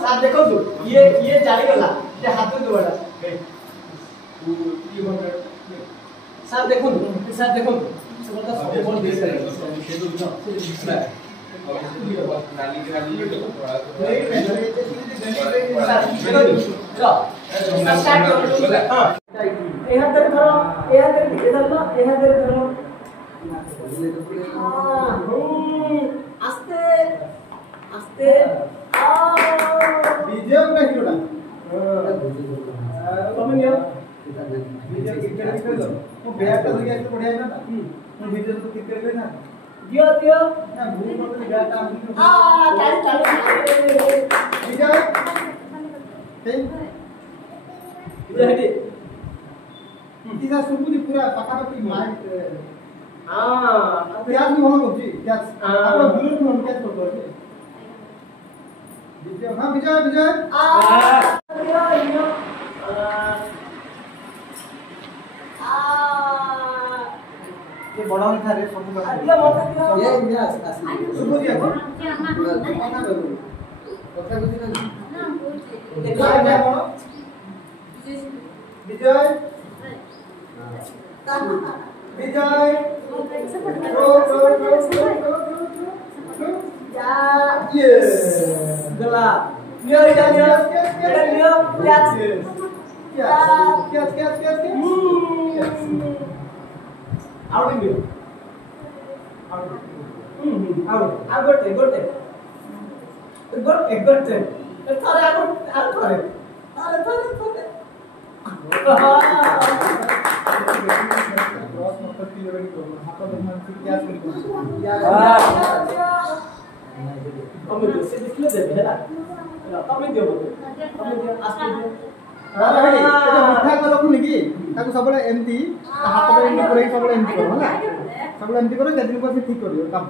sir देखो तू ये जाली गला ये हाथ में दुबारा सर देखो सब बता सब बोल दे सर आस्ते आस्ते विजय ना हिरोडा तुम नियो विजय क्रिकेट खेल वो बैट तो लगे तो बढ़िया है ना मैं विजय तो क्रिकेट खेल ना दियो ना भूल मत बैट विजय विजय इधर सुपुरी पूरा पाखापाखि माइक हां प्रयास भी होना होची कैच आपला बुलर में कैच करतो है विजय हां विजय ये बड़ा नहीं था रे सब कर ये मेरा सुपुरी है कथा बुझी ना विजय विजय ये गला ताको सबले एमती हाथ पे एमती करे सबले एमती करो होला सबले एमती करो जदिन को ठीक करियो काम